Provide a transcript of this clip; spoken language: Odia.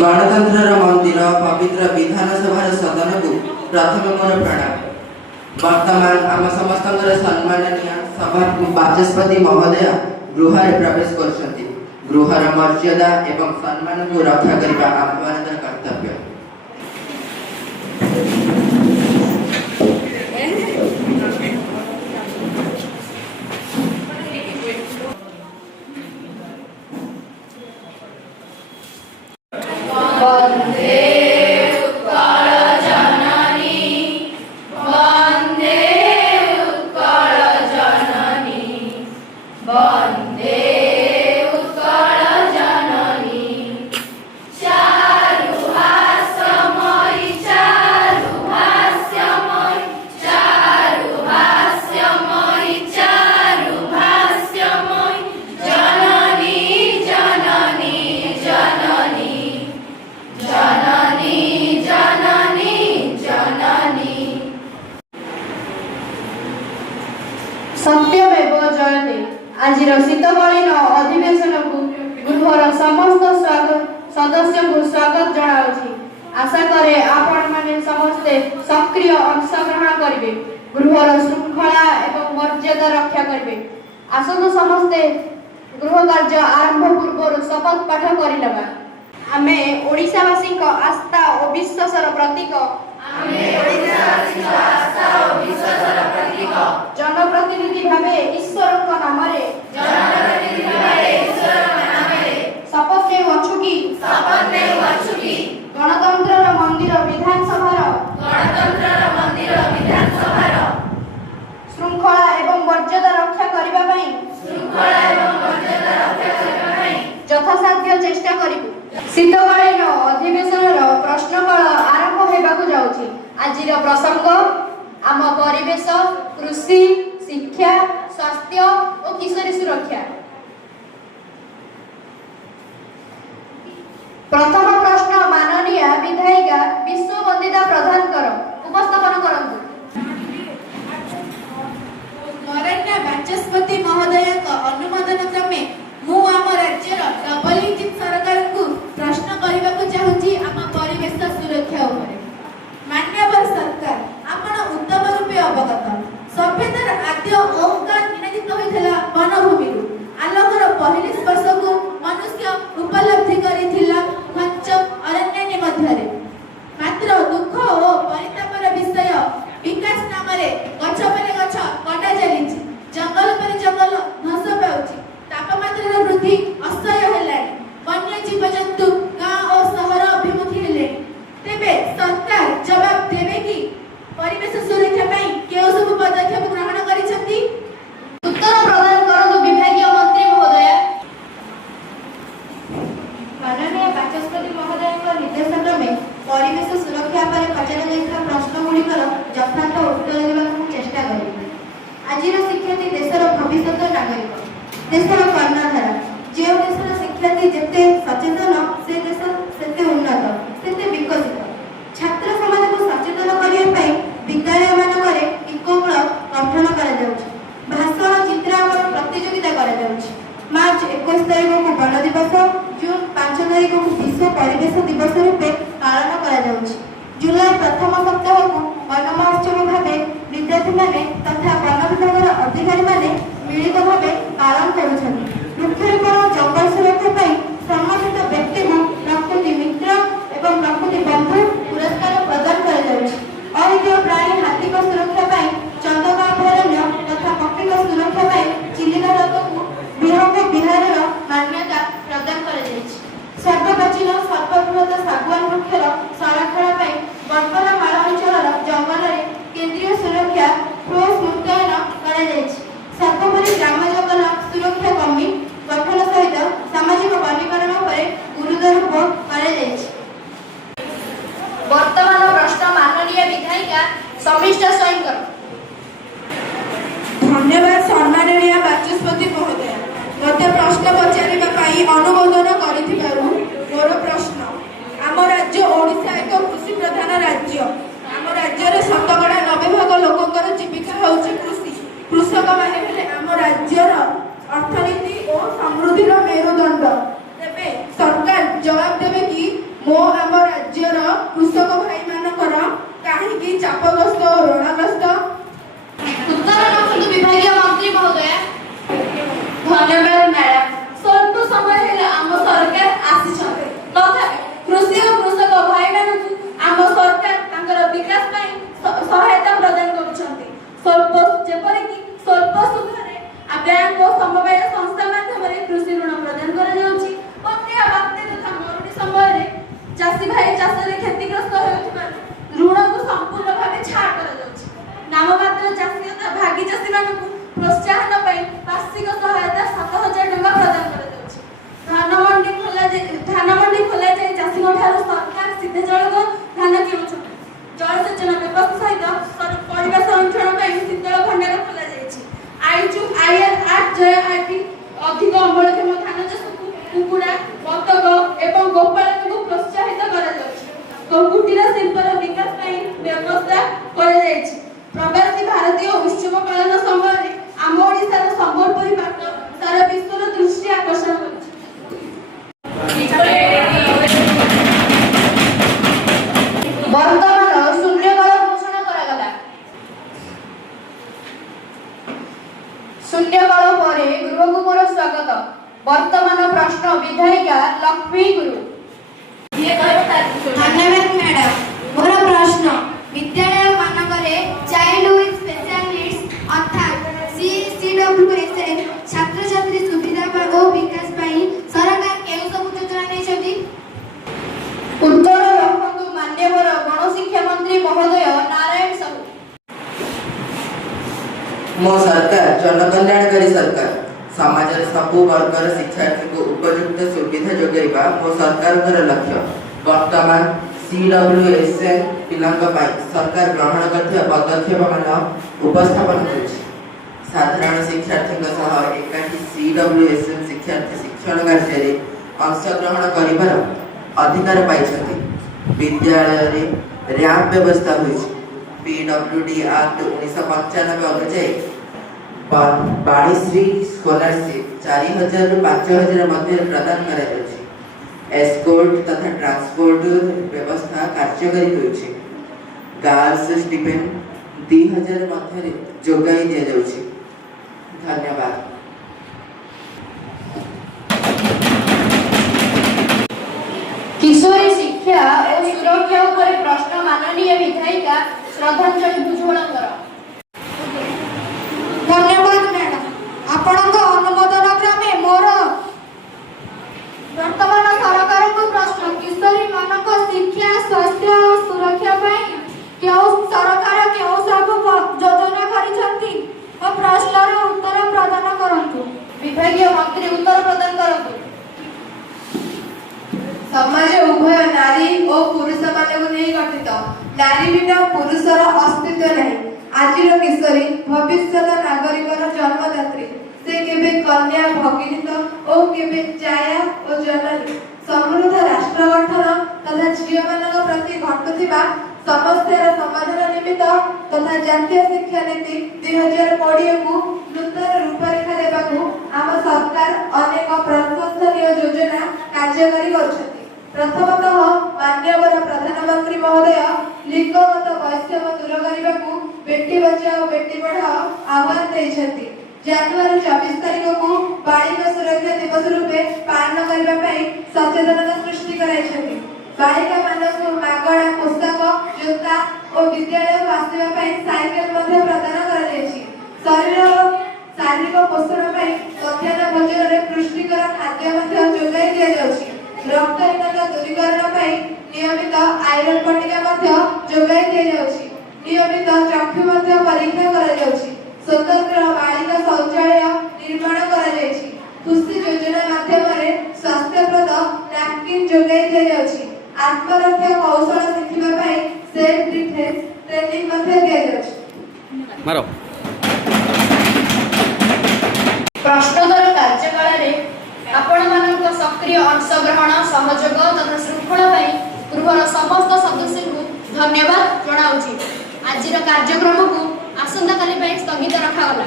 गणतंत्र मंदिर पवित्र विधानसभा सदन को प्रथम मोर प्रणाम। वर्तमान आम समस्त सम्माननीय सभा बाचस्पति महोदय गृह प्रवेश कर गृहर मर्यादा एवं सम्मान को रक्षा करने आह्वान कर्तव्य। सत्यमेव जयते। आज शीतकालीन अधिवेशन को गृहर समस्त सदस्य को स्वागत जनाऊँगी। आशा करे आपण माने समस्ते सक्रिय अंशग्रहण करेंगे, गृहर श्रृंखला एवं मर्यादा रक्षा करेंगे। आसतु समस्ते गृह कार्य आरंभ पूर्व शपथ पाठ कर आमे ओडिशावासी आस्था और विश्वासर प्रतीक जनप्रतिनिधि भावे ईश्वर नाम शपथ नेउछु कि गणतंत्र मंदिर विधानसभा श्रृंखला एवं मर्यादा रक्षा करने यथासाध्य चेष्टा करिबु। शीतकालीन अधिवेशन प्रश्नकाल आरंभ होगाकू जाउछि। आजिर प्रसंग आम परिवेश, कृषि, शिक्षा, स्वास्थ्य और किशोरी सुरक्षा। प्रथम प्रश्न माननीय विधायिका विश्ववंदिता प्रधानकर उपस्थापन करंतु। माननीय बाचस्पति महोदय अनुमोदन क्रमे मु आम राज्यर डबल इंजिन सरकार को प्रश्न करने को चाहूँगी आम परिवेश सुरक्षा उपरे। मान्यवर सरकार आपण उत्तम रूपे अवगत सभ्यतार आद्य ओंकार निनादित होइथिला वनभूमि आलोकर पहली स्पर्श को मनुष्य उपलब्धि करिथिला घंच अरण्य मध्यरे। मात्र दुख और परितापर विषय विकास नाम गछ पर गछ कटा चली, जंगल पर जंगल ध्वंस पाउछि, तापमात्रा वृद्धि असह्य हेलाଣି, वन्य जीवजंतु गाँव और सहर अभिमुखी हेले। तेबे सरकार जवाब देवे कि परिवेश सुरक्षा पाई केउ सब पदक्षेप ग्रहण करिसथि? उत्तर प्रदान करंतु विभागीय मंत्री महोदय। माननीय बाचस्पति महोदय निर्देशन में परिवेश सुरक्षा पर पचरा जाइଥିବା प्रश्न गुड़िकर यथार्थ उत्तर देवाक चेष्टा करिबे। आजिर शिक्षार्थी देशर भविष्यत नागरिक, देशर कर्णधार। जो देशर शिक्षार्थी जेते सचेतन से देश सेते उन्नत, सेते विकसित। छात्र समाज को सचेतन करने विद्यालय मानकरे इकोगुण गठन करा जाउछि, भाषण चित्रांकन प्रतियोगिता करा जाउछि। मार्च 21 तारिख को वन दिवस, जून 5 तारिख को विश्व परिवेश दिवस रूपे पालन करा जाउछि। जुलाई प्रथम सप्ताह को वन महोत्सव भावे विद्यार्थी माने तथा वन विभाग अधिकारी माने मिलित भावे पालन करुछन्ति। वृक्षरोपण और जंगल सुरक्षा पाई सम्मानित व्यक्ति को प्रकृति मित्र एवं प्रकृति बंधु पुरस्कार प्रदान करा जाउछि। अहिंद प्राणी हाथी को सुरक्षा पाई चंदका अभयारण्य तथा पक्षी को सुरक्षा पाई चिलिका ह्रद को विहंग विहारर मान्यता प्रदान करा जाइछि। सर्वप्राचीन सर्वबृहत सागवान वृक्षर संरक्षण पाई बर्फला माळ अंचलर जंगल केंद्रीय सुरक्षा ठोस मुतयन करा जाइछि। सर्वोपरि ग्राम जंगल सुरक्षा कमी गठन सहित सामाजिक वनीकरण पर गुरुत्व करा जाइछि। वर्तमान प्रश्न माननीय विधायिका समिष्ठा स्वयंकर। धन्यवाद सम्माननीय बाचस्पति महोदय, मते प्रश्न पचारिबा पाई अनुमोदन करिथिबारु। मोर प्रश्न, आम राज्य ओडिशा एक कृषि प्रधान राज्य। आम राज्यर शतकड़ा 90% लोकंकर जीविका होउछि कृषि। कृषक माने हेले आम राज्यर अर्थनीति और समृद्धिर मेरुदंड। तेबे सरकार जवाब देवे ଚାପଗ୍ରସ୍ତ ଓ ଋଣଗ୍ରସ୍ତ? ଉତ୍ତର ରଖନ୍ତୁ ବିଭାଗୀୟ ମନ୍ତ୍ରୀ ମହୋଦୟ। ଧନ୍ୟବାଦ ମ୍ୟାଡାମ। ସ୍ୱଳ୍ପ ସମୟ ହେଲା ଆମ ସରକାର ଆସିଛନ୍ତି, ତଥାପି କୃଷି ଓ କୃଷକ ଭାଇମାନଙ୍କୁ ଆମ ସରକାର ତାଙ୍କର ବିକାଶ ପାଇଁ ସହାୟତା ପ୍ରଦାନ କରୁଛନ୍ତି। ଯେପରିକି ସ୍ୱଳ୍ପ ସୁଧରେ ବ୍ୟାଙ୍କ ଓ ସମବାୟ ସଂସ୍ଥା ମାଧ୍ୟମରେ କୃଷି ଋଣ ପ୍ରଦାନ କରାଯାଉଛି। ବନ୍ୟା ବାତ୍ୟା ତଥା ମରୁଡ଼ି ସମୟରେ ଚାଷୀ ଭାଇ ଚାଷରେ କ୍ଷତିଗ୍ରସ୍ତ ହେଉଥିବାରୁ ଋଣକୁ ସମ୍ପୂର୍ଣ୍ଣ ଭାବେ ଛାଡ଼ କରାଯାଉଛି। ନାମମାତ୍ର ଚାଷୀ ତଥା ଭାଗୀ ଚାଷୀମାନଙ୍କୁ ପ୍ରୋତ୍ସାହନ ପାଇଁ ବାର୍ଷିକ ସହାୟତା 7,000 ଟଙ୍କା ପ୍ରଦାନ କରାଯାଉଛି। ଧାନ ମଣ୍ଡି ଖୋଲାଯାଇ ଚାଷୀଙ୍କ ଠାରୁ ସରକାର ସିଧାସଳଖ ଧାନ କିଣୁଛନ୍ତି। ଜଳସେଚନ ବ୍ୟବସ୍ଥା ସହିତ ପରିବା ସଂରକ୍ଷଣ ପାଇଁ ଶୀତଳ ଭଣ୍ଡାର ଖୋଲାଯାଇଛି। ଆଇଆର୍ ଆକ୍ଟ ଅଧିକ ଅମଳକ୍ଷମ ଧାନ ଚାଷକୁ କୁକୁଡ଼ା, ବତକ ଏବଂ ଗୋପାଳନକୁ ପ୍ରୋତ୍ସାହିତ କରାଯାଉଛି। କୁଟୀର ଶିଳ୍ପର ବିକାଶ ପାଇଁ ବ୍ୟବସ୍ଥା କରାଯାଇଛି। ପ୍ରବାସୀ ଭାରତୀୟ ଉତ୍ସବ ପାଳନ ସମୟରେ ଆମ ଓଡ଼ିଶାର ସମ୍ବଲପୁରୀ ପାଟ ସାରା ବିଶ୍ୱର ଦୃଷ୍ଟି ଆକର୍ଷଣ କରିଛି। ବର୍ତ୍ତମାନ ଶୂନ୍ୟକାଳ ଘୋଷଣା କରାଗଲା। ଶୂନ୍ୟକାଳ ପରେ ଗୃହକୁ ମୋର ସ୍ୱାଗତ। ବର୍ତ୍ତମାନ ପ୍ରଶ୍ନ ବିଧାୟିକା ଲକ୍ଷ୍ମୀ ଗୁରୁ। ଧନ୍ୟବାଦ ମ୍ୟାଡାମ। ମୋର ପ୍ରଶ୍ନ, ବିଦ୍ୟାଳୟ ମାନଙ୍କରେ ଚାଇଲ୍ଡ ୱିଥ୍ ସ୍ପେଶାଲ ନିଡ୍ସ ଅର୍ଥାତ୍ CWSN ଛାତ୍ରଛାତ୍ରୀ ସୁବିଧା ଓ ବିକାଶ ପାଇଁ ସରକାର କେଉଁ ସବୁ ଯୋଜନା ନେଇଛନ୍ତି? ଉତ୍ତର ରଖନ୍ତୁ ମାନ୍ୟବର ଗଣଶିକ୍ଷା ମନ୍ତ୍ରୀ ମହୋଦୟ ନାରାୟଣ ସାହୁ। ମୋ ସରକାର ଜନକଲ୍ୟାଣକାରୀ ସରକାର। ସମାଜର ସବୁ ବର୍ଗର ଶିକ୍ଷାର୍ଥୀଙ୍କୁ ଉପଯୁକ୍ତ ସୁବିଧା ଯୋଗାଇବା ମୋ ସରକାରଙ୍କର ଲକ୍ଷ୍ୟ। ବର୍ତ୍ତମାନ CWSN ପିଲାଙ୍କ ପାଇଁ ସରକାର ଗ୍ରହଣ କରିଥିବା ପଦକ୍ଷେପମାନ ଉପସ୍ଥାପନ କରୁଛି। ସାଧାରଣ ଶିକ୍ଷାର୍ଥୀଙ୍କ ସହ ଏକାଠି CWSN ଶିକ୍ଷାର୍ଥୀ ଶିକ୍ଷଣ କାର୍ଯ୍ୟରେ ଅଂଶଗ୍ରହଣ କରିବାର ଅଧିକାର ପାଇଛନ୍ତି। ବିଦ୍ୟାଳୟରେ ର୍ୟାମ୍ପ ବ୍ୟବସ୍ଥା ହୋଇଛି। PWD ଆକ୍ଟ 1995 ଅନୁଯାୟୀ ବାଣୀଶ୍ରୀ ସ୍କଲାରସିପ୍ 4,000 ରୁ 5,000 ମଧ୍ୟରେ ପ୍ରଦାନ କରାଯାଉଛି। ଏସ୍କୋର୍ଟ ତଥା ଟ୍ରାନ୍ସପୋର୍ଟ ବ୍ୟବସ୍ଥା କାର୍ଯ୍ୟକାରୀ ହେଉଛି। ଗାର୍ଲସ ଷ୍ଟିପେଣ୍ଡ 2,000 ମଧ୍ୟରେ ଯୋଗାଇ ଦିଆଯାଉଛି। ଧନ୍ୟବାଦ। କିଶୋରୀ ଶିକ୍ଷା ଓ ସୁରକ୍ଷା ଉପରେ ପ୍ରଶ୍ନ ମାନନୀୟ ବିଧାୟିକା ଶ୍ରଦ୍ଧାଞ୍ଜଳି ଭୁଜବଳଙ୍କର। ଧନ୍ୟବାଦ ମ୍ୟାଡାମ। ଆପଣଙ୍କ ଅନୁମୋଦନ କ୍ରମେ ମୋର ବର୍ତ୍ତମାନ ସରକାରଙ୍କୁ ପ୍ରଶ୍ନ, କିଶୋରୀ ମାନଙ୍କ ଶିକ୍ଷା, ସ୍ୱାସ୍ଥ୍ୟ ଓ ସୁରକ୍ଷା ପାଇଁ ସରକାର କେଉଁ ସବୁ ଯୋଜନା କରିଛନ୍ତି ଓ ପ୍ରଶ୍ନର ଉତ୍ତର ପ୍ରଦାନ କରନ୍ତୁ। ବିଭାଗୀୟ ମନ୍ତ୍ରୀ ଉତ୍ତର ପ୍ରଦାନ କରନ୍ତୁ। ସମାଜ ଉଭୟ ନାରୀ ଓ ପୁରୁଷମାନଙ୍କୁ ନେଇ ଗଠିତ। ନାରୀ ବିନା ପୁରୁଷର ଅସ୍ତିତ୍ୱ ନାହିଁ। ଆଜିର କିଶୋରୀ ଭବିଷ୍ୟତ ନାଗରିକର ଜନ୍ମଦାତ୍ରୀ। ସେ କେବେ କନ୍ୟା, ଭଗିନୀ ଓ କେବେ ଜାୟା ଓ ଜନନୀ। ସମୃଦ୍ଧ ରାଷ୍ଟ୍ର ଗଠନ ତଥା ଝିଅମାନଙ୍କ ପ୍ରତି ଘଟୁଥିବା ସମସ୍ୟାର ସମାଧାନ ନିମିତ୍ତ ତଥା ଜାତୀୟ ଶିକ୍ଷାନୀତି 2020କୁ ନୂତନ ରୂପରେଖା ଦେବାକୁ ଆମ ସରକାର ଅନେକ ପ୍ରଶଂସନୀୟ ଯୋଜନା କାର୍ଯ୍ୟକାରୀ କରୁଛନ୍ତି। ପ୍ରଥମତଃ ମାନ୍ୟବର ପ୍ରଧାନମନ୍ତ୍ରୀ ମହୋଦୟ ଲିଙ୍ଗଗତ ବୈଷମ୍ୟ ଦୂର କରିବାକୁ ବେଟି ବଚାଓ ବେଟି ପଢ଼ାଓ ଆହ୍ୱାନ ଦେଇଛନ୍ତି। ଜାନୁଆରୀ 24 ତାରିଖକୁ ବାଳିକା ସୁରକ୍ଷା ଦିବସ ରୂପେ ପାଳନ କରିବା ପାଇଁ ସଚେତନତା ସୃଷ୍ଟି କରାଇଛନ୍ତି। ବାଳିକାମାନଙ୍କୁ ମାଗଣା ପୋଷାକ, ଜୋତା ଓ ବିଦ୍ୟାଳୟକୁ ଆସିବା ପାଇଁ ସାଇକେଲ ମଧ୍ୟ ପ୍ରଦାନ କରାଯାଇଛି। ଶାରୀରିକ ପୋଷଣ ପାଇଁ ମଧ୍ୟାହ୍ନ ଭୋଜନରେ ପୁଷ୍ଟିକର ଖାଦ୍ୟ ମଧ୍ୟ ଯୋଗାଇ ଦିଆଯାଉଛି। ରକ୍ତହୀନତା ଦୂରୀକରଣ ପାଇଁ ନିୟମିତ ଆଇରନ୍ ବଟିକା ମଧ୍ୟ ଯୋଗାଇ ଦିଆଯାଉଛି। ନିୟମିତ ଚକ୍ଷୁ ମଧ୍ୟ ପରୀକ୍ଷା କରାଯାଉଛି। ସ୍ୱତନ୍ତ୍ର ବାଳିକା ଶୌଚାଳୟ ନିର୍ମାଣ କରାଯାଇଛି। ଖୁସି ଯୋଜନା ମାଧ୍ୟମରେ ସ୍ୱାସ୍ଥ୍ୟପ୍ରଦ ନାପକିନ୍ ଯୋଗାଇ ଦିଆଯାଉଛି। ଆତ୍ମରକ୍ଷା କୌଶଳ ଶିଖିବା ପାଇଁ ସେଲ୍ଫ ଡିଫେନ୍ସ ଟ୍ରେନିଂ ମଧ୍ୟ ଦିଆଯାଉଛି। ପ୍ରଶ୍ନୋତ୍ତର କାର୍ଯ୍ୟକାଳରେ ଆପଣମାନଙ୍କ ସକ୍ରିୟ ଅଂଶଗ୍ରହଣ, ସହଯୋଗ ତଥା ଶୃଙ୍ଖଳା ପାଇଁ ଗୃହର ସମସ୍ତ ସଦସ୍ୟଙ୍କୁ ଧନ୍ୟବାଦ ଜଣାଉଛି। ଆଜିର କାର୍ଯ୍ୟକ୍ରମକୁ ଆସନ୍ତାକାଲି ପାଇଁ ସ୍ଥଗିତ ରଖାଗଲା।